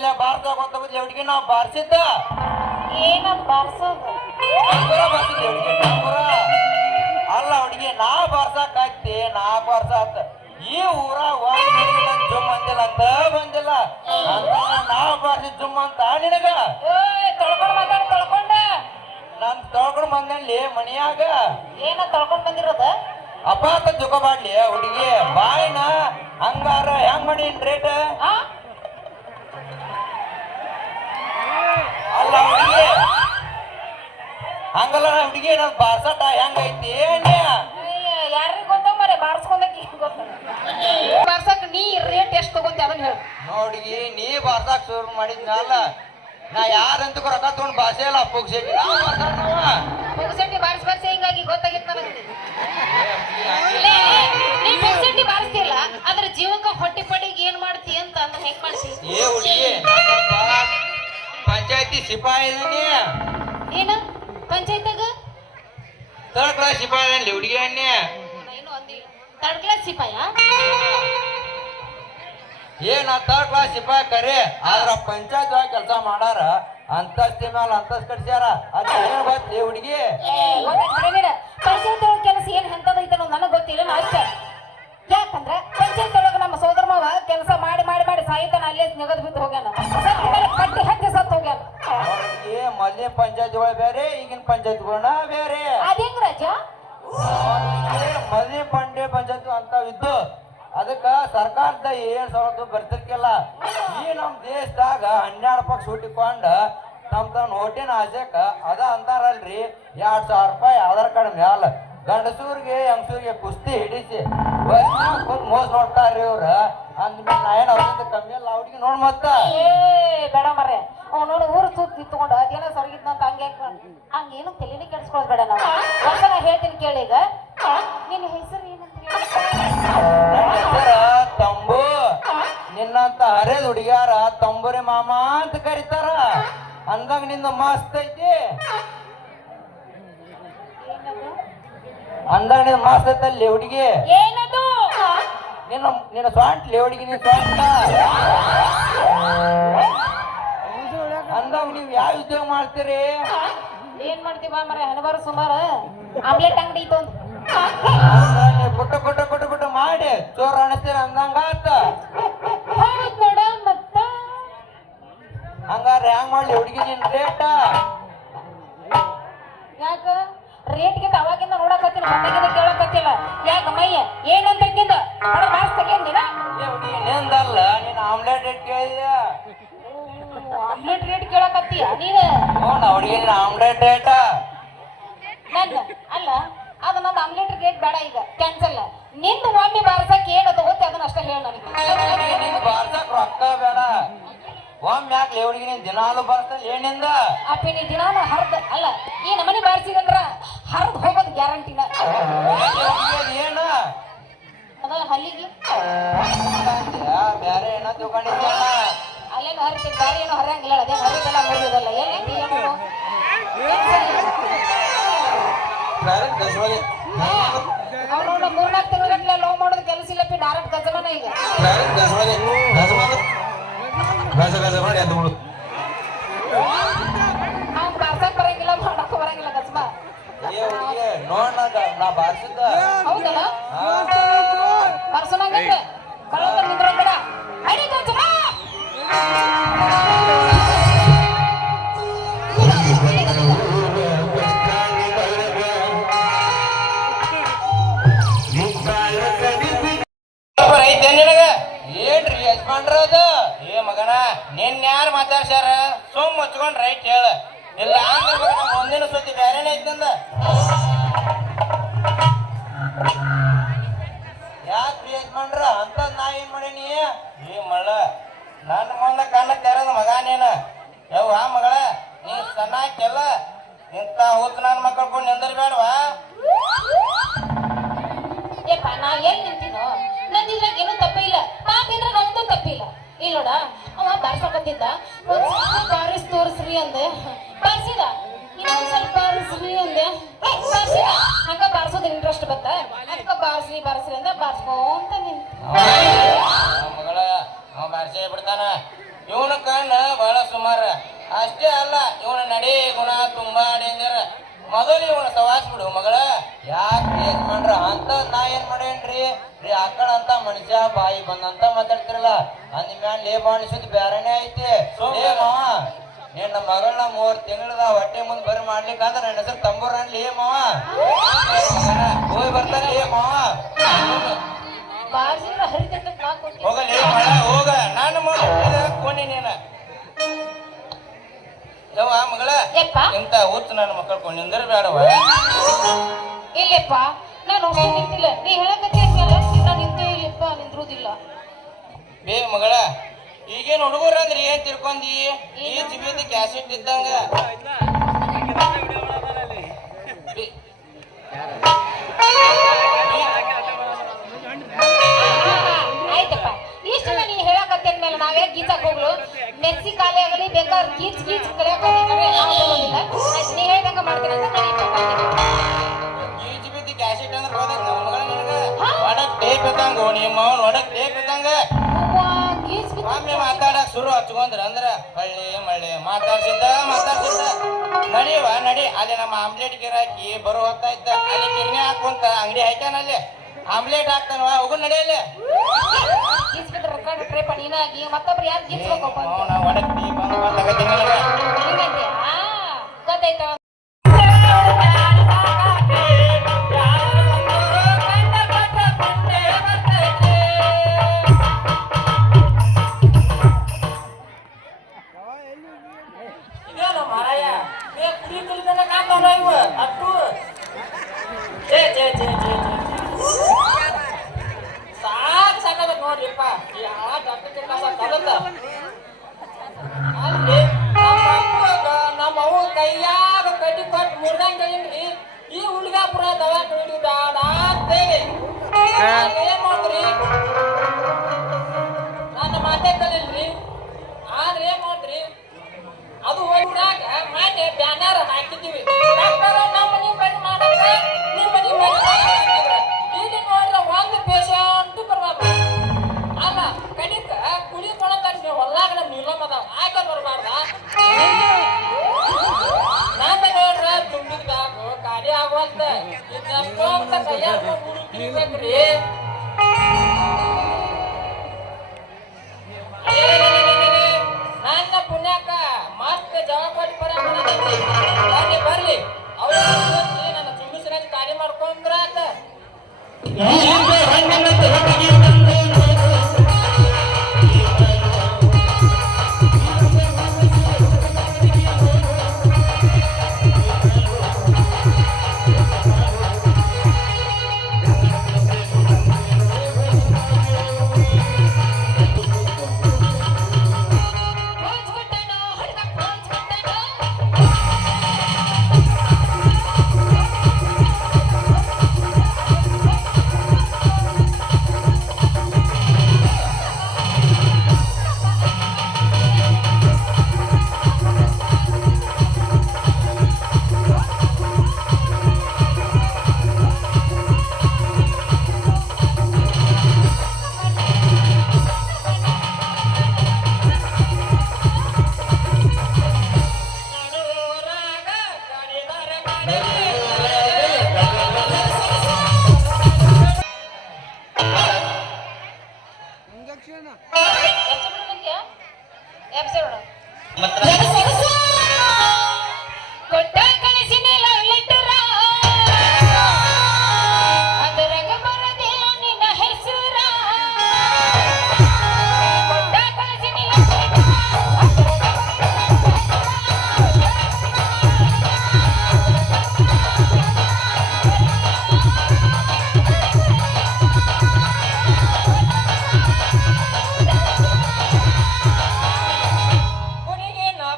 ಎಲ್ಲ ಬಾರ್ಸೋ ಗೊತ್ತಾಗುತ್ತೆ ಹುಡುಗಿ ನಾವು ಬಾರಿಸಿದ್ದ ಏನ ಬಾರ್ಸೋದು ಬಾರ್ಸಿದ್ದೆ ಹುಡುಗಿ ಡಂಗುರ ಅಲ್ಲ ಹುಡುಗಿ ನಾ ಬಾರ್ಸಾಕೈತಿ ನಾ ಬಾರ್ಸಾತ ಈ ಊರಾಗ ಜುಮ್ ಅಂದಿಲ್ಲ ಅಂತ ಬಂದಿಲ್ಲ ಅಂತ ನಾವು ಬಾರ್ಸಿದ್ ಜುಮ್ ಅಂತ ನಿನಗ ತೊಳ್ಕೊಂಡ್ ಮಾತಾಡ ತೊಳ್ಕೊಂಡ ನಾನ್ ತೊಳ್ಕೊಂಡ್ ಬಂದಲ್ಲಿ ಮನಿಯಾಗ ಏನ ತೊಳ್ಕೊಂಡ್ ಬಂದಿರೋದ ಅಪಾತ ಜುಕೋಬಾಡ್ಲಿ ಹುಡುಗಿ ಬಾಯಿನ ಹಂಗಾರ ಹೆಂಗ್ ಮಾಡೀನ್ ರೇಟ್ ಅಲ್ಲ ಹುಡುಗಿ ಹಂಗಲ್ಲ ಹುಡುಗಿ ನನ್ ಬಾರ್ಸಟ ಹೆಂಗೈತಿ ಯಾರಿಗ ಗೊತ್ತ ಮರೆ ಬಾರ್ಸ್ಕೊಂಡಕ್ಕೆ ಬಾರ್ಸಕ್ ನೀ ರೇಟ್ ಎಷ್ಟು ತಗೊಂತಿ ಅದನ್ನ ಹೇಳು ನೋಡಿಗಿ ನೀ ಬಾರ್ಸಾಕ್ ಶುರು ಮಾಡಿದ್ನಲ್ಲ ನಾ ಯಾರಂತ ರೊಕ್ಕ ತಗೊಂಡ್ ಬಾಸೆ ಇಲ್ಲ ಪುಗ್ಸೆಟ್ಟಿ ಪುಗ್ಸೆಟ್ಟಿ ಬಾರ್ಸಿ ಹಿಂಗಾಗಿ ಗೊತ್ತಾಗಿತ್ತು ನನಗೆ ನೀ ಪುಗ್ಸೆಟ್ಟಿ ಬಾರಿಸ್ತಿಲ್ಲ ಅದ್ರ ಜೀವಕ್ಕ ಹೊಟ್ಟಿ ಪಡಿಗೆ ಏನ್ ಮಾಡ್ತಿ ಅಂತ ಅಂದ್ರೆ ಹೆಂಗ್ ಮಾಡ್ತಿ ಏ ಹುಡುಗಿ ಪಂಚಾಯತಿ ಸಿಪಾಯಿ ಇದೀನಿ ಏನ ಪಂಚಾಯತ್ಯಾಗ ಥರ್ಡ್ ಕ್ಲಾಸ್ ಸಿಪಾಯಿ ಇದೀನಿ ಹುಡುಗಿ ಅಣ್ಣಿ ಏನು ಅಂದಿಲ್ಲ ಥರ್ಡ್ ಕ್ಲಾಸ್ ಸಿಪಾಯ ನಾ ಥರ್ಡ್ ಕ್ಲಾಸ್ ಸಿಪಾಯಿ ಕರೆ ಆದ್ರ ಪಂಚಾಯತ್ ಒಳಗ ಕೆಲಸ ಮಾಡಾರ ಅಂತಸ್ತಿ ಮೇಲೆ ಅಂತಸ್ ಕಟ್ಸ್ಯಾರ ಅದ್ ಏನ್ ಗೊತ್ತಿ ಹುಡುಗಿ ಪಂಚಾಯತ್ ಒಳಗ ಕೆಲಸ ಏನ್ ಎಂತದೈತೆ ಅನ್ನೋದು ನನಗ್ ಗೊತ್ತಿಲ್ಲ ನಾ ಅಷ್ಟೇ ಯಾಕಂದ್ರೆ ಪಂಚಾಯತ್ ಒಳಗ ನಮ್ಮ ಸೋದರ ಮಾವ ಕೆಲಸ ಮಾಡಿ ಮಾಡಿ ಮಾಡಿ ಸಾಯಿತಾನ ಅಲ್ಲೇ ನೆಗದ್ ಬಿದ್ದು ಹೋಗ್ಯಾನ ಕಟ್ಟಿ ಹತ್ತಿ ಸತ್ ಹೋಗ್ಯಾನ ಮೊದಲೇ ಪಂಚಾಯತ್ ಒಳಗ ಬೇರೆ ಈಗಿನ ಪಂಚಾಯತ್ ಬೇರೆ ಅದೇಂಗ್ ರಾಜ ಮೊದಲೇ ಪಂಚಾಯತ್ ಅಂತ ಇದ್ದು ಅದಕ್ಕ ಸರ್ಕಾರದ ಏನ್ ಸವಲತ್ತು ಬರ್ತಿರ್ಕಿಲ್ಲ ಈ ನಮ್ ದೇಶದಾಗ 12 ಪಕ್ಷ ಹುಟ್ಟಿಕೊಂಡ ತಮ್ಮ ಓಟಿನ ಆಸೆಕ ಅದ ಅಂತಾರಲ್ರಿ 2,000 ರೂಪಾಯಿ ಆಧಾರ್ ಕಾರ್ಡ್ ಮ್ಯಾಲ ಗಂಡಸೂರ್ಗೆ ಹೆಂಗಸೂರ್ಗೆ ಕುಸ್ತಿ ಹಿಡಿಸಿ ಮೋಸ ನೋಡ್ತಾರ್ರಿ ಇವ್ರ ಅಂದ್ಮೇಲೆ ನಾ ಏನ್ ಅವ್ರಿಂದ ಕಮ್ಮಿ ಅಲ್ಲ ಅವ್ರಿಗೆ ನೋಡ್ ಮತ್ತ ಬೇಡ ಮರ್ರೆ ಅವ್ ನೋಡಿ ಊರು ಸುತ್ತಿ ತಗೊಂಡು ಅದೇನೋ ಸೊರಗಿದ್ನಂತ ಹಂಗೇನು ತಲೆನೇ ಕೆಡ್ಸ್ಕೊಳ್ಳೋದು ಬೇಡ ನಾವು ಒಂದ್ಸಲ ಹೇಳ್ತೀನಿ ಕೇಳಿ ಈಗ ನಿನ್ನ ಹೆಸರು ಏನಂತ ಹೆಸರ ತಂಬು ನಿನ್ನಂತ ಹರೇದ್ ಹುಡುಗ್ಯಾರ ತಂಬುರಿ ಮಾಮ ಅಂತ ಕರೀತಾರ ಅಂದಾಗ ನಿಂದ ಮಸ್ತ್ ಐತಿ ಅಂದಾಗ ನಿಂದ ಮಸ್ತ್ ಐತಲ್ಲಿ ಹುಡುಗಿ ಏನದು ನಿನ್ನ ಸ್ವಾಂಟ್ಲಿ ಹುಡುಗಿ ನಿನ್ ಸ್ವಾಂಟ ಅಂದಾಗ ನೀವ್ ಯಾವ ಉದ್ಯೋಗ ಮಾಡ್ತೀರಿ ಏನ್ ಮಾಡ್ತೀವ ಮರ ಹಣಬಾರ ಸುಮಾರ ಆಮ್ಲೆಟ್ ಅಂಗಡಿ ಇತ್ತು ಪುಟ್ಟ ಪುಟ್ಟ ಪುಟ್ಟ ಪುಟ್ಟ ಮಾಡಿ ಚೋರ್ ಅಣಸ್ತೀರ ಅಂದಂಗ ಆತ ಹಂಗಾರ ಹೆಂಗ್ ಮಾಡ್ಲಿ ಹುಡುಗಿ ನಿನ್ ರೇಟ ಯಾಕ ರೇಟ್ಗೆ ಅವಾಗಿಂದ ನೋಡಕತ್ತಿಲ್ಲ ಮತ್ತಾಗಿಂದ ಕೇಳಕತ್ತಿಲ್ಲ ಯಾಕ ಮಯ್ಯ ಏನಂತ ಮಾಸ್ ತಗೊಂಡಿನ ಹುಡುಗಿ ನಿಂದಲ್ಲ ನೀನ್ ಆಮ್ಲೆಟ್ ರೇಟ್ ಕೇಳಿದ ಆಮ್ಲೆಟ್ ರೇಟ್ ಕೇಳಕತ್ತೀಯ ನೀನು ಹುಡುಗಿ ಆಮ್ಲೆಟ್ ರೇಟ ನನ್ನ ಅಲ್ಲ ಅದು ನಂದು ಆಮ್ಲೆಟ್ ರೇಟ್ ಬೇಡ ಈಗ ಕ್ಯಾನ್ಸಲ್ ನಿಂದು ಒಮ್ಮೆ ಬಾರ್ಸಕ್ ಏನು ತಗೋತಿ ಅದನ್ನ ಅಷ್ಟೇ ಹೇಳ ನನಗೆ ಬಾರ್ಸಕ್ ರೊಕ್ಕ ಬೇಡ ಒಮ್ಮೆ ಯಾಕೆ ಹುಡುಗಿ ನೀನ್ ದಿನಾಲು ಬಾರ್ಸಲ್ ಏನಿಂದ ಅಪ್ಪಿ ನೀ ದಿನಾನು ಹರ್ದ್ ಅಲ್ಲ ಈ ನಮನಿ ಬಾರ್ಸಿದಂದ್ರ ಹರ್ದ್ ಹೋಗೋದು ಗ್ಯಾರಂಟಿನ ಏನ ಅದ ಹಲ್ಲಿಗೆ ಬೇರೆ ಏನ ತಿಳ್ಕೊಂಡಿದ್ದ ಅಲ್ಲೇನು ಹರಿತೀನಿ ಬೇರೆ ಏನು ಹರಿಯಂಗಿಲ್ಲ ಅದೇ ಹರಿದಲ್ಲ ಮುರಿಯೋದಲ್ಲ ಎಲ್ಲಿ ಏನು ಅವ್ನು 3-4 ತಿಂಗಳ ಲವ್ ಮಾಡೋದು ಕೆಲಸ ಇಲ್ಲಪ್ಪಿ ಡೈರೆಕ್ಟ್ ಗಜಮನ ಈಗ ಅವ್ನು ಬಾರ್ಸಕ್ ಬರಂಗಿಲ್ಲ ಮಾಡಕ್ ಬರಂಗಿಲ್ಲ ಗಜಮ ನೋಡ್ ನಾ ಬಾರ್ಸಿದ್ದ ಹೌದಲ್ಲ ಬಾರ್ಸೋಣಂಗಂದ್ರೆ ಕಳಂತ ನಿಂದ್ರ ಬೇಡ ಅಡಿ ಗಜಮ ಏನ್ರಿ ಯಜಮಾನ್ರದ ಏ ಮಗನ ನಿನ್ ಯಾರು ಮಾತಾಡ್ಸ್ಯಾರ ಸುಮ್ ಮುಚ್ಕೊಂಡ್ ರೈಟ್ ಹೇಳ ಇಲ್ಲ ಅಂದ್ರೆ ಮುಂದಿನ ಸುದ್ದಿ ಬೇರೆನೇ ಐತಂದ ಯಾಕ್ರಿ ಯಜಮಾನ್ರ ಅಂತದ್ ನಾ ಏನ್ ಮಾಡೀನಿ ಏ ಮಳ್ಳ ನನ್ನ ಮುಂದ ಕಣ್ಣ ತೆರದ ಮಗ ನೀನ ಯವ್ವ ಮಗಳ ನೀ ಸಣ್ಣಾಕೆಲ್ಲ ಇಂತ ಹುಚ್ಚ ನನ್ನ ಮಕ್ಕಳು ನಿಂದಿರ್ಬೇಡವಾ ಏಪ್ಪ ನಾ ಎಲ್ಲಿ ನಿಂತೀನೋ ನಂದಿದ್ರಾಗ ಏನೂ ತಪ್ಪಿಲ್ಲ ಪಾಪ ಇದ್ರೆ ನಮ್ದು ತಪ್ಪಿಲ್ಲ ಇಲ್ಲೋಡ ಅವ ಬಾರ್ಸಕತ್ತಿದ್ದ ಒಂದ್ ಸ್ವಲ್ಪ ಬಾರಿಸ್ ತೋರಿಸ್ರಿ ಅಂದೆ ಬಾರಿಸಿದ ಇನ್ನೊಂದ್ ಸ್ವಲ್ಪ ಬಾರಿಸ್ರಿ ಅಂದೆ ಬಾರಿಸಿದ ಹಂಗ ಬಾರಿಸೋದು ಇಂಟ್ರೆಸ್ಟ್ ಬತ್ತ ಅದಕ್ಕ ಬಾರಿಸ್ರಿ ಅಂದ ಬಾರಿಸ್ಕೊಂತ ನಿಂತ ಮಗಳ ಅವ ಬಾರಿಸೇ ಬಿಡ್ತಾನ ಇವನ ಕಣ್ಣ ಬಹಳ ಸುಮಾರ. ಅಷ್ಟೇ ಅಲ್ಲ, ಇವನ ನಡೆ ಗುಣ ತುಂಬಾ ಡೇಂಜರ್. ಮೊದಲು ಇವನ ಸವಾಸ್ ಬಿಡು ಮಗಳ. ಯಾಕೆ ಯಜಮಾನ್ರ ಅಂತ ನಾ ಏನ್ ಮಾಡೇನ್ರಿ ರೀ ಆಕಳ ಅಂತ ಮನುಷ್ಯ ಬಾಯಿ ಬಂದಂತ ಮಾತಾಡ್ತಿರಲ್ಲ ಅಂದ ಮ್ಯಾಲ ಲೇಬ ಅನಿಸುದು ಬ್ಯಾರನೇ ಐತಿ. ಲೇ ಮಾವ ನಿನ್ನ ಮಗಳನ್ನ 3 ತಿಂಗಳದ ಹೊಟ್ಟೆ ಮುಂದ್ ಬರಿ ಮಾಡ್ಲಿಕ್ಕೆ ಅಂದ್ರೆ ನನ್ನ ಹೆಸರು ತಂಬೂರ್ ಅನ್ಲಿ ಮಾವ. ಹೋಗಿ ಬರ್ತಾನೆ ಲೇ ಮಾವ. ಬಾರ್ಸಿದ್ರ ಹರಿತಕ್ಕ ಹಾಕೊಂಡು ಹೋಗಲಿ ಮಳ ಹೋಗ. ನಾನು ಮಗ ಕೋನಿ ನೀನ ಯವ್ವ ಮಗಳ. ಯಪ್ಪ ಇಂತ ಹುಚ್ಚ ನನ್ನ ಮಕ್ಕಳು ಕೊಂಡಿಂದ್ರ ಬೇಡವ. ಇಲ್ಲಪ್ಪ ನಾನು ಅಷ್ಟೇ ನಿಂತಿಲ್ಲ. ನೀ ಹೇಳಕತ್ತೆ ನಾನು ನಿಂತೇ ಇಲ್ಲಪ್ಪ, ನಿಂದ್ರುದಿಲ್ಲ. ಬೇ ಮಗಳ, ಈಗೇನು ಹುಡುಗರು ಅಂದ್ರೆ ಏನ್ ತಿಳ್ಕೊಂಡಿ? ಈ ಜಿಬಿದ ಕ್ಯಾಸೆಟ್ ಇದ್ದಂಗ. ಆಯ್ತಪ್ಪ, ಇಷ್ಟೆಲ್ಲ ನೀ ಹೇಳಕತ್ತೆ ಮೇಲೆ ನಾವೇ ಗೀಚಕ್ ಹೋಗ್ಲು. ಮೆರ್ಸಿ ಕಾಲೇ ಆಗಲಿ ಬೇಕಾದ್ರೆ ಗೀಚ್ ಗೀಚ್ ಕಡೆಯಾಗ ನೀ ಹೇಳ್ದಂಗ ಮಾಡ್ತೀನಿ ಅಂತ ಈ ಜಿಬಿದ ಕ್ಯಾಸೆಟ್ ಅಂದ್ರೆ ಹೋದಾಗ ನಮ್ಮ ಮಗಳ ನಿನಗ ಒಡಕ್ ಟೇಪ್ ಇದ್ದಂಗ. ನಿಮ್ಮ ಅವನ್ ಒಡಕ್ ಟೇಪ್ ಇದ್ದಂಗ. ಒಮ್ಮೆ ಮಾತಾಡಕ್ ಶುರು ಹಚ್ಕೊಂಡ್ರ ಅಂದ್ರ ಹಳ್ಳಿ ಮಳ್ಳಿ ಮಾತಾಡ್ಸಿದ್ದ. ನಡಿವ ನಡಿ. ಅಲ್ಲಿ ನಮ್ಮ ಆಮ್ಲೆಟ್ ಗಿರಾಕಿ ಬರೋ ಹೊತ್ತಾಯ್ತ. ಅಲ್ಲಿ ಗಿರ್ನಿ ಹಾಕುಂತ ಅಂಗಡಿ ಹಾಕ್ಯಾನ. ಅಲ್ಲಿ ಆಮ್ಲೆಟ್ ಹಾಕ್ತಾನವ. ಹೋಗು ನಡಿಯಲ್ಲಿ. ಮತ್ತೊಬ್ರು ಯಾರು ಗೀಚ್ಬೇಕಪ್ಪ ಒಡಕ್ ಟೇಪ್ ಅಂತ ತಗತೀನಿ ನನಗ. ಗೊತ್ತಾಯ್ತ. ಸಾಕಾಗತ್ ನೋಡ್ರಿಪ್ಪ. ಅಲ್ಲಿ ನಮ್ಮ ಅವು ಕೈಯಾಗ ಕಟ್ಟಿ ಕೊಟ್ಟು ಮುರ್ದಂಗ ಏನ್ರಿ ಈ ಹುಡುಗಾಪುರ ದವಾಖಾನೆ ಬೇಡ ಅಂತೇಳಿ ಏನ್ ಮಾಡ್ರಿ? ನನ್ನ ಮಾತೇ ಕಲಿಲ್ರಿ. ಆದ್ರೆ ಏನ್ ಮಾಡ್ರಿ, ಅದು ಊರಾಗ ಮಾನ್ಯ ಬ್ಯಾನರ್ ಹಾಕಿದ್ದೀವಿ. ಡಾಕ್ಟರ್ ನಮ್ಮ ಮನೆ ಬಂದ್ ಮಾಡಕ್ಕ ನಿಮ್ಮ ಮನೆ ಈಗ ನೋಡ್ರ ಒಂದು ಪೇಷಂಟ್ ಬರ್ಬಾರ್ದು. ಅಲ್ಲ ಕಡಿಕ ಕುಡಿಕೊಳ್ಳ ಹೊಲ್ಲಾಗ ನಮ್ಮ ನಿಲಮ್ ಅದಾವ ಆಯ್ಕ ಬರ್ಬಾರ್ದ. ನಂದ ನೋಡ್ರ ತುಂಬಿದಾಗ ಖಾಲಿ ಆಗುವಂತ ಇದೆಷ್ಟೋ ಅಂತ ಕೈಯಾಗ ಹುಡುಕಿಬೇಕ್ರಿ. ನನ್ನ ಪುಣ್ಯಕ್ಕ ಮಸ್ತ್ ಜವಾಬ್ದಾರಿ ಬರ್ಲಿ ಬರ್ಲಿ. ಅವ್ರು ನನ್ನ ಚಿಮ್ಮಿಸ್ರಾಜ್ ಖಾಲಿ ಮಾಡ್ಕೊಂಡ್ರ ಆತ.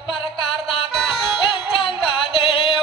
ಪ್ರಕಾರದಾಗ ಚಂದ ದೇವ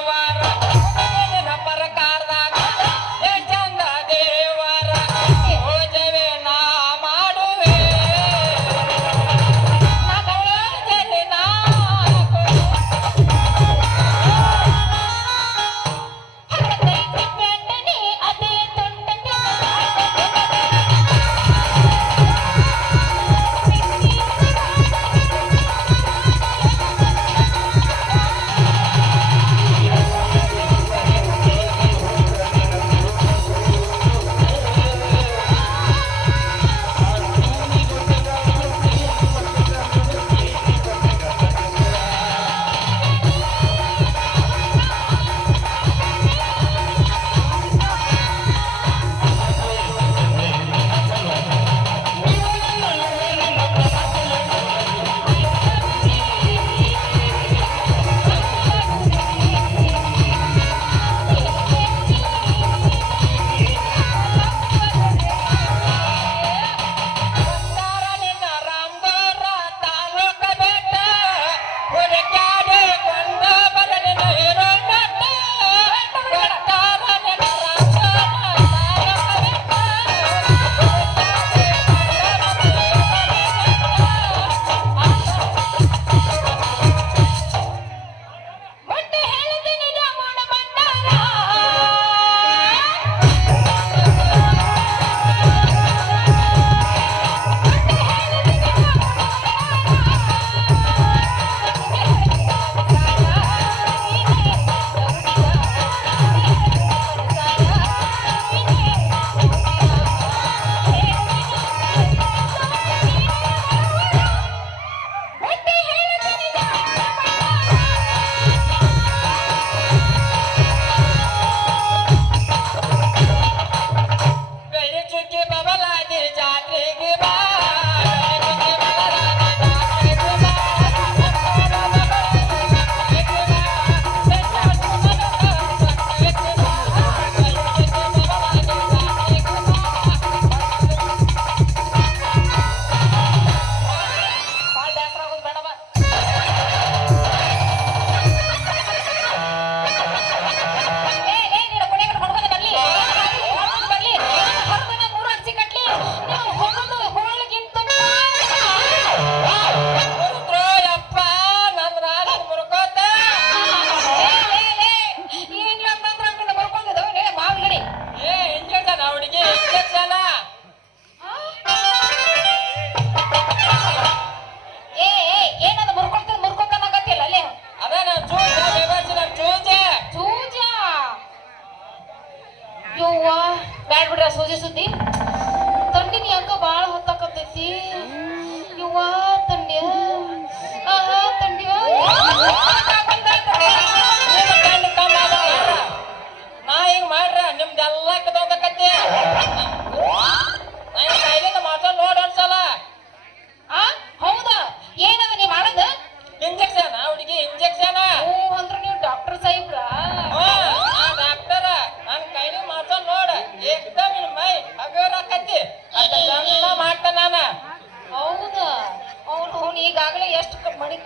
ಮಾಡಿ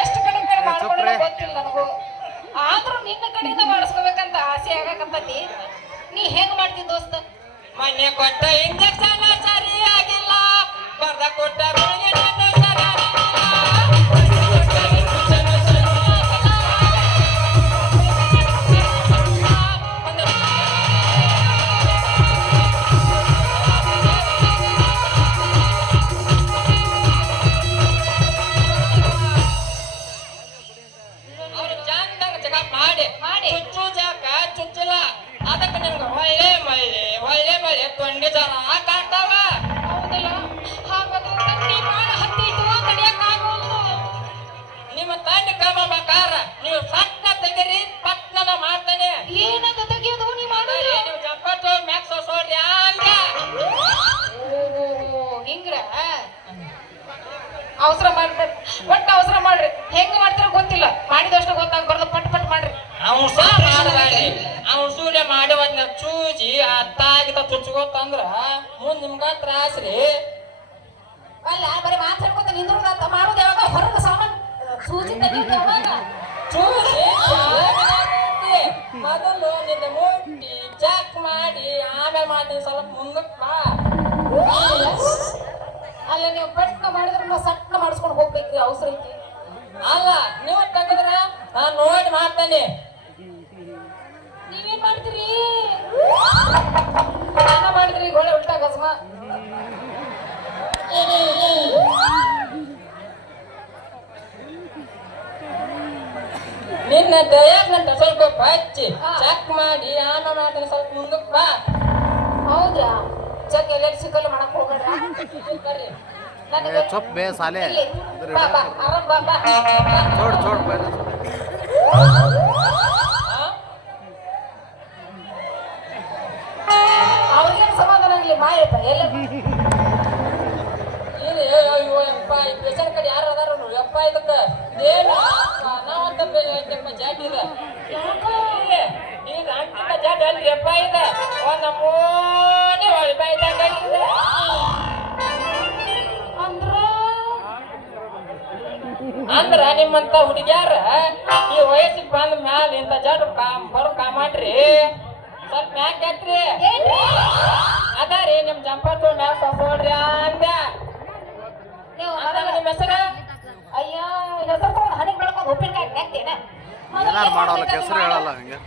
ಎಷ್ಟು ಕಡೆ ಮಾಡ್ಕೊಂಡ್ರೆ ಗೊತ್ತಿಲ್ಲ ನನಗೂ. ಆದ್ರೂ ನಿನ್ನ ಕಡೆಯಿಂದ ಮಾಡಿಸ್ಕೋಬೇಕಂತ ಆಸೆ ಆಗಕತ್ತೈತಿ. ನೀ ಹೆಂಗ್ ಮಾಡ್ತಿ ದೋಸ್ತ? ಮೊನ್ನೆ ಕೊಟ್ಟ ಇಂಜೆಕ್ಷನ್ ಸರಿಯಾಗಿಲ್ಲ, ಬರ್ದ ಕೊಟ್ಟ ಗುಳಿಗೆ ನಿನ್ನ ಸರಿಯಾಗಿಲ್ಲ. ಅವ್ರು ಚಂದಾಗ ಚೆಕಪ್ ಮಾಡಿ ಚುಚ್ಚು ಜಾಕ ಚುಚ್ಚಿಲ್ಲ, ಅದಕ್ಕೆ ನಿಮ್ಗೆ ಹೊಳ್ಳೆ ಮಳ್ಳೆ ತೊಂಡಿ ಜರ ಕಾಣ್ತಾವ. ಹೌದಲ್ಲ? ಹಾಗಾದ್ರೆ ತಂಡಿ ಬಾಳ ಹತ್ತಿತ್ತು, ತಡಿಯಕ್ಕಾಗೋಲ್ದು. ನಿಮ್ಮ ತಂಡಿ ಕಮ್ಮಬೇಕಾರ ನೀವು ಸಣ್ಣ ತೆಗೀರಿ, ಪಟ್ನ ಮಾಡ್ತಾನೆ. ಏನಂತ ತೆಗಿಯೋದು ನೀ ಮಾಡೋದು? ನೀವು ಜಪ್ಪಟ್ಟು ಮ್ಯಾಕ್ಸ್ ಸೋಡ್ರಿ ಹಂಗ. ಹಿಂಗ್ರ ಅವಸರ ಮಾಡ್ಬೇಡ್ರಿ, ಒಟ್ಟು ಅವಸರ ಮಾಡ್ರಿ. ಹೆಂಗ್ ಮಾಡ್ತಾರ ಗೊತ್ತಿಲ್ಲ, ಮಾಡಿದಷ್ಟು ಗೊತ್ತಾಗ್ಬಾರ್ದು. ಪಟ್ ಪಟ್ ಮಾಡ್ರಿ. ಅಂಶ ಮಾಡಬೇಡ್ರಿ, ಅಂಶೂಲೆ ಮಾಡಿ ಒಂದ್ ಚೂಜಿ ಅತ್ತಾಗಿತ ಚುಚ್ಕೋತಂದ್ರ ಮುಂದ್ ನಿಮ್ಗ ತ್ರಾಸ್ರಿ. ಅಲ್ಲ ಬರೀ ಮಾತಾಡ್ಕೊತ ನಿಂದ್ರದ ಮಾಡೋದು ಯಾವಾಗ? ಹೊರಗೆ ಸಾಮಾನು ಸೂಜಿ ತೆಗಿಯೋದು ಯಾವಾಗ? ಚೂಜಿ ಮೊದಲು ನಿನ್ನ ಮುಟ್ಟಿ ಚೆಕ್ ಮಾಡಿ ಆಮೇಲೆ ಮಾಡ್ತೀನಿ, ಸ್ವಲ್ಪ ಮುಂದಕ್ಕೆ ಬಾ. ಅಲ್ಲ ನೀವು ಪಟ್ನ ಮಾಡಿದ್ರೆ ನಾವು ಸಟ್ನ ಮಾಡಿಸ್ಕೊಂಡು ಹೋಗ್ಬೇಕ್ರಿ, ಅವಸರ ಐತಿ. ಅಲ್ಲ ನೀವು ತೆಗೆದ್ರ ನಾನು ನೋಡಿ ಮಾಡ್ತೇನೆ. ನೀವೇನ್ ಮಾಡ್ತೀರಿ? ನಾನ ಮಾಡಿದ್ರಿ ಒಳ್ಳೆ ಉಲ್ಟಾ ಗಜಮ. ನಿನ್ನ ದಯಾಗಂತ ಸ್ವಲ್ಪ ಹಚ್ಚಿ ಚೆಕ್ ಮಾಡಿ ಆಮೇಲೆ ಮಾಡ್ತೀನಿ, ಸ್ವಲ್ಪ ಮುಂದಕ್ಕೆ ಬಾ. ಹೌದ್ರಾ? ಚೆಕ್ ಎಲ್ಲ ಸಿಕ್ಕಲ್ಲ ಮಾಡಕ್ ಹೋಗ್ಬೇಡ್ರ. ಬರ್ರಿ. ನನಗೆ चुप बे साले ಬಾ ಬಾ ಆರಾಮ್ ಬಾ ಬಾ. छोड़ छोड़ पहले ಅವ್ರಿಗೇನು ಸಮಾಧಾನ ಆಗಲಿ ಮಾಯಪ್ಪ ಎಲ್ಲ. ಯಪ್ಪ ಈ ಪೇಷಂಟ್ ಕಡೆ ಯಾರು ಅದಾರ ಯಪ್ಪ ಇದಕ್ಕ ಏನು ನಾವಂತ ಜಾಟ್ ಇದೆ ಈಗ ಅಂಟಿನ ಜಾಟ್ ಅಲ್ರಿ ಯಪ್ಪ ಇದೆ. ಒಂದ್ ನಮೂನೆ ಹೊಳ್ಬಾಯ್ದಂಗ ಇದೆ. ಅಂದ್ರ ನಿಮ್ಮಂತ ಹುಡುಗ್ಯಾರ ಈ ವಯಸ್ಸಿಗೆ ಬಂದ ಮ್ಯಾಲ ಇಂತ ಜಾಟ್ ಬರೋ ಕಾಮಾಡ್ರಿ ಸ್ವಲ್ಪ ಮ್ಯಾಕ್ ಎತ್ರಿ. ಅದಾರಿ ನಿಮ್ ಜಂಪತ್ತು ಮ್ಯಾಲ ಸೋಡ್ರಿ ಅಂದ. ನೀವು ನಿಮ್ಮ ಹೆಸರು? ಅಯ್ಯ ಹೆಸರು ತಗೊಂಡು ಹನಿಗೆ ಬೆಳ್ಕೊಂಡು ಉಪ್ಪಿನಕಾಯಿ ಹಾಕ್ತೇನೆ. ಏನಾರು ಮಾಡೋಲ್ಲ ಹೆಸರು ಹೇಳಲ್ಲ ಹಂಗೆ.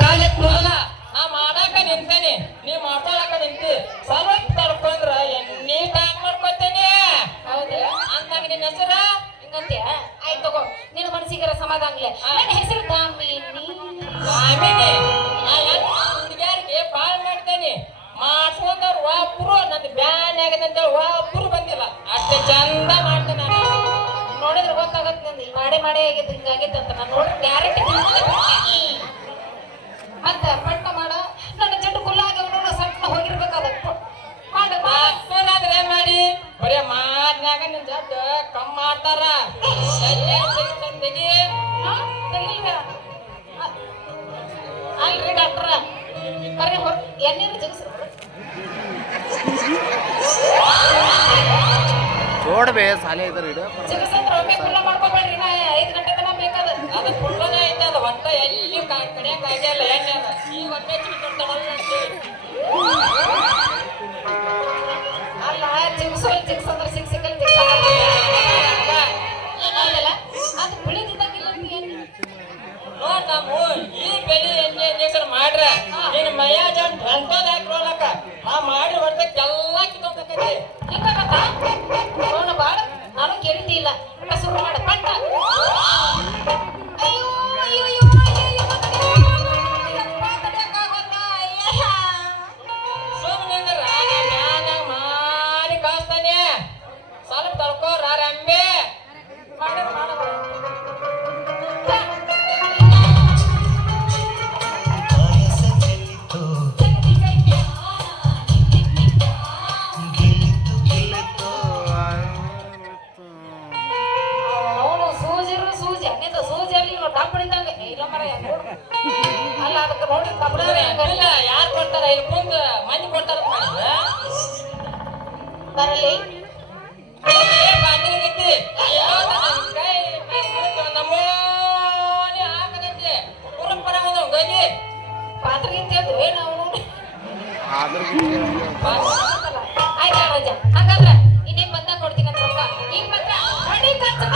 ಕಾಲಕ್ಕೆ ನೋಡಲ್ಲ, ನಾ ಮಾಡಾಕ ನಿಂತೇನೆ, ನೀ ಮಾಡ್ಕೊಳಕ ನಿಂತಿ. ಸ್ವಲ್ಪ ತಡ್ಕೊಂಡ್ರ ಎಣ್ಣಿ ಟ್ಯಾಂಕ್ ಮಾಡ್ಕೊತೇನೆ. ಹೌದಾ? ಅಂದಾಗ ನಿನ್ನ ಹೆಸರು ಹಿಂಗಂತೀಯ? ಆಯ್ತು ತಗೋ, ನಿನ್ನ ಮನಸ್ಸಿಗೆ ಸಮಾಧಾನ ಆಗ್ಲಿ. ನನ್ನ ಹೆಸರು ದಾಮಿನಿ. ಆಮೇಲೆ ಹುಡುಗಿಯಾರಿಗೆ ಬಾಳ್ ಮಾಡ್ತೇನೆ, ಮಾಡ್ಸ್ಕೊಂಡವ್ರು ಒಬ್ರು ನಂದು ಬ್ಯಾನ್ ಆಗದಂತ ಒಬ್ರು ಬಂದಿಲ್ಲ. ಅಷ್ಟೇ ಚಂದ ಮಾಡ್ತೇನೆ ನಾನು. ನೋಡಿದ್ರೆ ಗೊತ್ತಾಗತ್ತೆ ನಂದು ಈ ಮಾಡೇ ಆಗೈತೆ, ಹಿಂಗಾಗೈತೆ ಅಂತ. ನಾನು ನೋಡಿ ಗ್ಯಾರಂಟಿ ಮತ್ತ ಪಟ್ಟ ಮಾಡ. ನನ್ನ ಜಡ್ಡು ಕುಲ್ಲಾಗ ಸಣ್ಣ ಹೋಗಿರ್ಬೇಕಾದ ಮಾಡ ಆದ್ರೆ ಏನ್ ಮಾಡಿ ಬರೀ ಮಾರ್ನ್ಯಾಗ ನಿನ್ ಜಡ್ ಕಮ್ ಮಾಡ್ತಾರ. ಅಲ್ರಿ ಡಾಕ್ಟ್ರ ಬರ್ರಿ ಎಣ್ಣೀರು ಜಗಸ್ छोड़ बे साले इधर इधर ಜಗಸಂದ್ರ ಒಮ್ಮೆ ಕುಲ್ಲ ಮಾಡ್ಕೋಬೇಡ್ರಿ. ನಾ 5 ಗಂಟೆ ತನಕ ಬೇಕಾದ. ಅದು ಫುಲ್ಲನೇ ಐತೆ, ಅದು ಒಟ್ಟ ಎಲ್ಲಿ ಕಡಿಯಕ್ ಆಗಿಲ್ಲ ಎಣ್ಣೆ ಅದ. ಈಗ ಒಮ್ಮೆ ಅಲ್ಲ ಜಿಗ್ಸಂದ್ರೆ ಸಿಕ್ಕಲ್ ಅದಲ್ಲ ಅದು ಬಿಳಿದಿದ್ದಂಗಿಲ್ಲ ನೋಡ್ ನಾವು ಈ ಬೆಳಿ ಎಣ್ಣೆ ಇಂಜೆಕ್ಷನ್ ಮಾಡ್ರ ನಿನ್ ಮೈಯ ಜನ್ ರಂಟೋದ್ ಹಾಕ್ರೋಲಕ ನಾ ಮಾಡಿ ಹೊಡ್ದಕ್ಕೆಲ್ಲ ಕಿತ್ತೋಗ್ತೈತಿ. ಹಿಂಗಾಗತ್ತಾ? ನೋಡ ಬಾಳ ನಾನು ಕೇಳಿದ್ದೆ ಇಲ್ಲ. ಶುರು ಮಾಡ ಪಟ್ಟ. ಅಯ್ಯೋ ಅಯ್ಯೋ ಅಯ್ಯೋ ಸುಮ್ಮನೆ ಮಾಡಿ ಕಳಿಸ್ತಾನೆ. ಸ್ವಲ್ಪ ತಡ್ಕೋರ ರಂಬೆ ಮಾಡೋಣ ಅಲ್ಲ ಅದಕ್ಕೆ ನೋಡಿ ಯಾರು ಕೊಡ್ತಾರ ಇಲ್ಲಿ ಕುಂತ ಮಂದಿ ಕೊಡ್ತಾರ ಬರಲಿ ಆಗತೈತಿ ನಮ್ಮನೆ ಆಗತೈತಿ ಪುರಪ್ಪರ ಗಂಜಿ ಪಾತ್ರ ಗಿಂತ ಏನು ಅವನು ಆದ್ರ ಆಯ್ತಾ ರಜಾ ಹಂಗಂದ್ರ ಇನ್ನೇನ್ ಬಂದ ಕೊಡ್ತೀನಿ ಅಂತ ರೊಕ್ಕ ಈಗ ಮಾತ್ರ ರೆಡಿ ಖರ್ಚು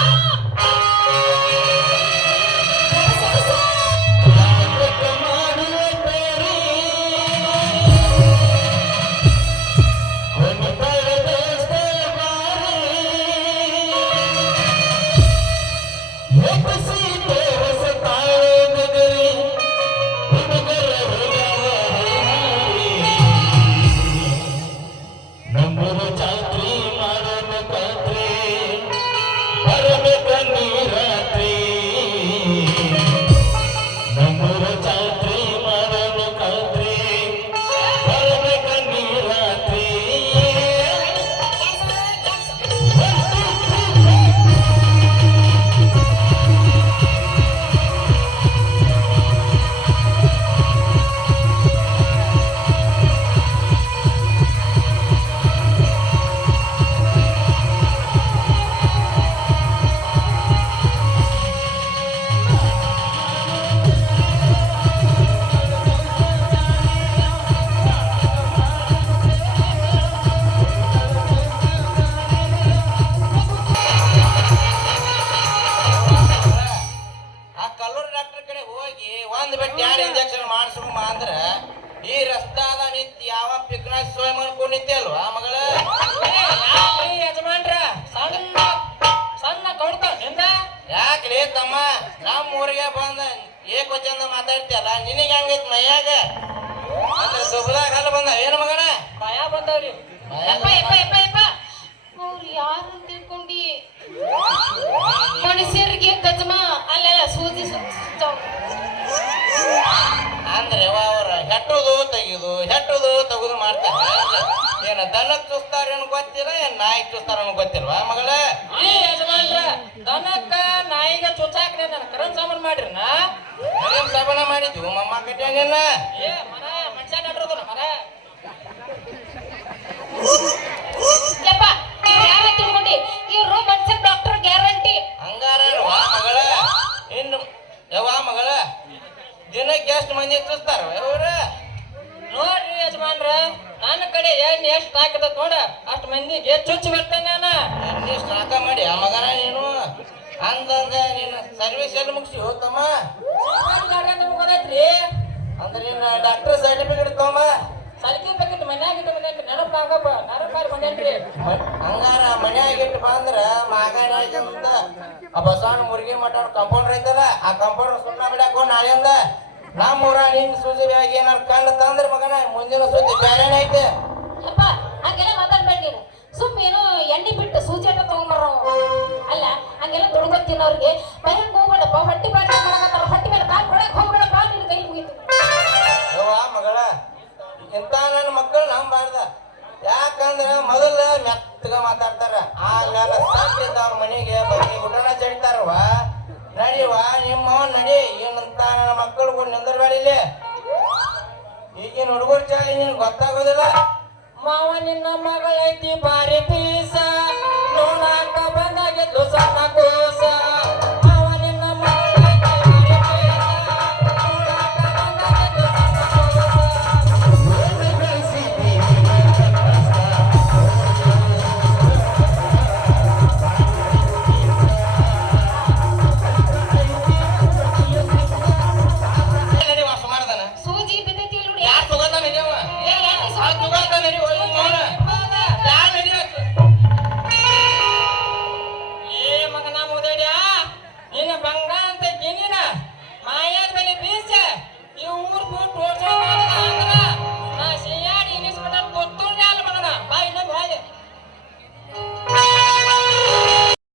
ಈ ರಸ್ತಾದ ನಿಂತು ಯಾವ ಪಿಕ್ನಾಸ್ ಸೋಯ್ ಮಾಡ್ಕೊಂಡು ನಿಂತೆ ಅಲ್ವಾ ಮಗಳ ಯಜಮಾನ್ರ ಸಣ್ಣ ಸಣ್ಣ ಕೊಡ್ತಾವ ನಿಂದ ಯಾಕ್ಲೇ ತಮ್ಮ ನಮ್ಮ ಊರಿಗೆ ಬಂದ ಏಕೋಚಂದ ಮಾತಾಡ್ತಿಯಲ್ಲ ನಿನಗೆ ಹಂಗೈತ್ ಮೈಯಾಗ ಅಂದ್ರೆ ಸುಬ್ದಾಗ ಅಲ್ಲ ಬಂದ ಏನು ಮಗನ ಭಯ ಬಂದವ್ರಿ ಯಪ್ಪ ಯಪ್ಪ ಯಪ್ಪ ಯಪ್ಪ ಅವ್ರು ಯಾರು ಅಂತ ತಿಳ್ಕೊಂಡಿ ಮನುಷ್ಯರಿಗೆ ಗಜಮ ಅಲ್ಲ ಸೂಜಿ ಅಂದ್ರೆ ಅವ್ರ ಹೆಟ್ಟುದು ತೆಗುದು ಮಾಡ್ತಾರೆ ಏನ ದನಕ್ ಚೂಸ್ತಾರೇನು ಗೊತ್ತಿಲ್ಲ ಏನ್ ನಾಯಿಗೆ ಚೂಸ್ತಾರೇನು ಗೊತ್ತಿಲ್ವಾ ಮಗಳ ಯಜಮಾನ್ರ ದನಕ್ಕ ನಾಯಿಗೆ ಚುಚ್ಚಾಕ ನನ್ನ ಕರನ್ ಸಾಮಾನ್ ಮಾಡ್ರಿ ನಾ ಕರನ್ ಸಾಮಾನ ಮಾಡಿದ್ವು ಮಮ್ಮ ಕಟ್ಟಿಯಂಗಿಲ್ಲ ಏ ಮರ ಮನುಷ್ಯ ನಡ್ರದು ಮರ ಯಪ್ಪ ಯಾರ ತಿಳ್ಕೊಂಡಿ ಇವ್ರು ಮನುಷ್ಯ ಡಾಕ್ಟರ್ ಗ್ಯಾರಂಟಿ ಹಂಗಾರವಾ ಮಗಳ ಇನ್ನು ಯವ್ವ ಮಗಳ ದಿನಕ್ಕೆ ಎಷ್ಟು ಮಂದಿ ಚೂಸ್ತಾರ ಇವ್ರ ನೋಡ್ರಿ ಯಜಮಾನ್ರ ನನ್ನ ಕಡೆ ಎಣ್ಣೆ ಎಷ್ಟು ಹಾಕದ ನೋಡ ಅಷ್ಟು ಮಂದಿಗೆ ಚುಚ್ಚಿ ಬರ್ತೇನೆ ನಾನು ಎಣ್ಣೆ ಎಷ್ಟು ಹಾಕ ಮಾಡಿ ಆ ಮಗನ ನೀನು ಹಂಗಂದ ನೀನು ಸರ್ವಿಸ್ ಎಲ್ಲಿ ಮುಗಿಸಿ ಹೋಗ್ತಮ್ಮ ಮುಗದೈತ್ರಿ ಅಂದ್ರೆ ನೀನು ಡಾಕ್ಟರ್ ಸರ್ಟಿಫಿಕೇಟ್ ತಗೊಂಬ ಸರ್ಟಿಫಿಕೇಟ್ ಮನ್ಯಾಗ ಇಟ್ಟು ಮನ್ಯಾಗ ನೆನಪಾರಿ ಬಂದೇನ್ರಿ ಹಂಗಾರ ಮನ್ಯಾಗ ಇಟ್ಟು ಬಂದ್ರ ಮಾಗಾನ ಅಂತ ಆ ಬಸವನ ಮುರುಗಿ ಮಠ ಕಂಪೌಂಡರ್ ಐತಲ್ಲ ಆ ಕಂಪೌಂಡರ್ ಸುಣ್ಣ ಬಿಡಾಕ ನಾಳೆಯಿಂದ ನಮ್ಮ ಊರ ನಿನ್ ಸೂಜಿ ಬ್ಯಾಗ್ ಏನಾರು ಕಂಡು ತಂದ್ರ ಮಗನ ಮುಂದಿನ ಸುದ್ದಿ ಬ್ಯಾರೇನ ಐತೆ ಯಪ್ಪ ಹಂಗೆಲ್ಲ ಮಾತಾಡ್ಬೇಡ ನೀನು ಸುಮ್ಮನೇನು ಎಣ್ಣೆ ಬಿಟ್ಟು ಸೂಜಿ ಅಟ್ಟ ತಗೊಂಬರ ಅಲ್ಲ ಹಂಗೆಲ್ಲ ದುಡ್ಕೊಂಡು ತಿನ್ನೋರಿಗೆ ಬಯಕ್ ಹೋಗ್ಬೇಡಪ್ಪ ಹೊಟ್ಟಿ ಬಾರಿ ಮಾಡಕತ್ತಾರ ಹೊಟ್ಟಿ ಮೇಲೆ ಕಾಲ್ ಕೊಡಕ್ ಹೋಗ್ಬೇಡಪ್ಪ ನಿನ್ನ ಕೈ ಮುಗಿತು ಯವ್ವ ಮಗಳ ಇಂಥ ನನ್ನ ಮಕ್ಕಳು ನಂಬಾರ್ದ ಯಾಕಂದ್ರ ಮೊದಲ ಮೆತ್ತಗ ಮಾತಾಡ್ತಾರ ಆಮೇಲೆ ಸಾಕಿದ್ದ ಅವ್ರ ಮನೆಗೆ ಬರೀ ಊಟನ ಚಡಿತಾರವ ನಡಿವ ನಿಮ್ಮವನ್ ನಡಿ ಏನಂತ ನನ್ನ ಮಕ್ಕಳು ನಿಂದರ್ಬೇಡಿಲ್ಲಿ ಈಗಿನ ಹುಡುಗರ ಚಾಳಿ ನಿನ್ ಗೊತ್ತಾಗೋದಿಲ್ಲ ಮಾವ ನಿನ್ನ ಮಗಳೈತಿ ಬಾರಿ